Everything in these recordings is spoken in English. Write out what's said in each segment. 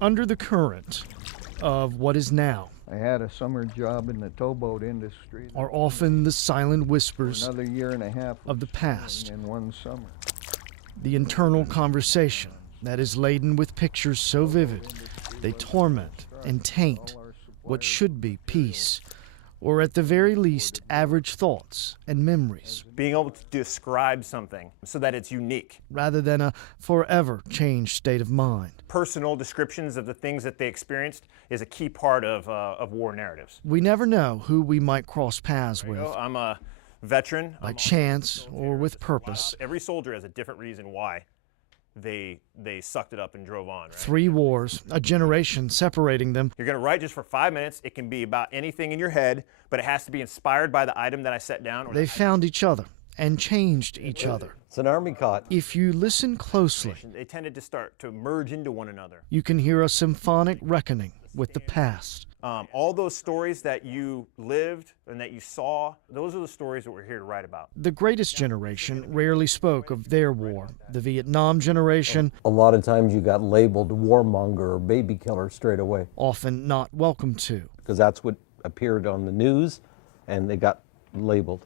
Under the current of what is now I had a summer job in the towboat industry. are often the silent whispers Another year and a half of the past, in one summer. the internal conversation that is laden with pictures so vivid they torment and taint what should be peace, or at the very least average thoughts and memories, Being able to describe something so that it's unique. rather than a forever changed state of mind. Personal descriptions of the things that they experienced is a key part of war narratives. We never know who we might cross paths with, I'm a veteran. by chance or with purpose. Every soldier has a different reason why they sucked it up and drove on, right? 3 wars, a generation separating them, You're gonna write just for 5 minutes. It can be about anything in your head, but it has to be inspired by the item that I set down. they found each other and changed each other. It's an army cot. If you listen closely, They tended to start to merge into one another. you can hear a symphonic reckoning with the past. All those stories that you lived and that you saw, those are the stories that we're here to write about. The greatest generation rarely spoke of their war. The Vietnam generation, A lot of times you got labeled warmonger or baby killer straight away often not welcome to. because that's what appeared on the news and they got labeled.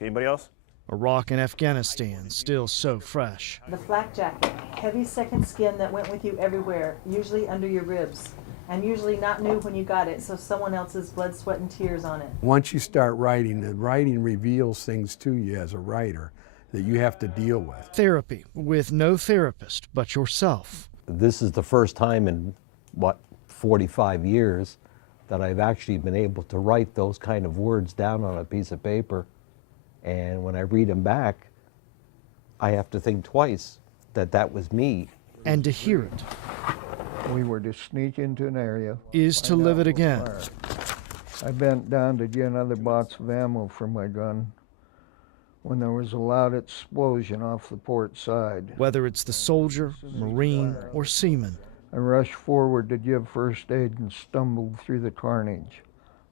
Anybody else? Iraq and Afghanistan still so fresh. The flak jacket, heavy second skin that went with you everywhere, usually under your ribs, and usually not new when you got it, so someone else's blood, sweat, and tears on it. Once you start writing, the writing reveals things to you as a writer that you have to deal with. Therapy with no therapist but yourself. This is the first time in, 45 years that I've actually been able to write those kind of words down on a piece of paper. And when I read them back, I have to think twice that that was me. And to hear it We were to sneak into an area. is to find live out it what again. fire. I bent down to get another box of ammo for my gun when there was a loud explosion off the port side. Whether it's the soldier, Marine, or seaman, I rushed forward to give first aid and stumbled through the carnage,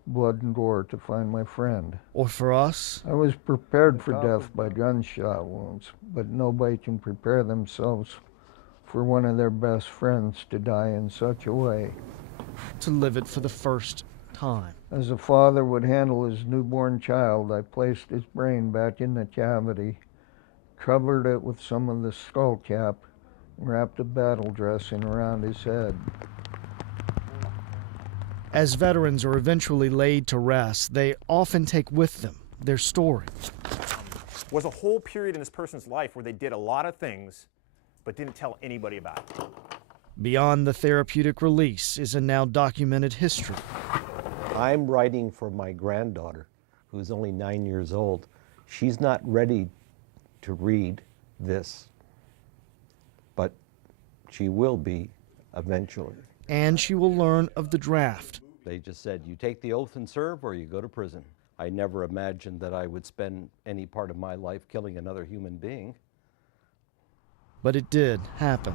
blood and gore, to find my friend. or for us, I was prepared for death by gunshot wounds, but nobody can prepare themselves for one of their best friends to die in such a way. to live it for the first time. As a father would handle his newborn child, I placed his brain back in the cavity, covered it with some of the skull cap, and wrapped a battle dressing around his head. As veterans are eventually laid to rest, they often take with them their story. Was a whole period in this person's life where they did a lot of things, but didn't tell anybody about it. Beyond the therapeutic release is a now documented history. I'm writing for my granddaughter, who's only 9 years old. She's not ready to read this, but she will be eventually. And she will learn of the draft. They just said, you take the oath and serve or you go to prison. I never imagined that I would spend any part of my life killing another human being. But it did happen.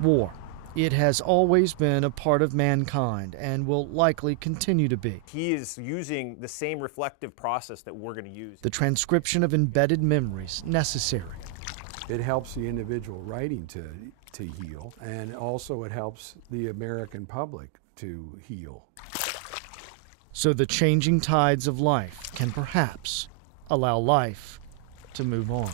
War. It has always been a part of mankind and will likely continue to be. He is using the same reflective process that we're going to use. The transcription of embedded memories necessary. It helps the individual writing to heal, and also it helps the American public to heal. So the changing tides of life can perhaps allow life to move on.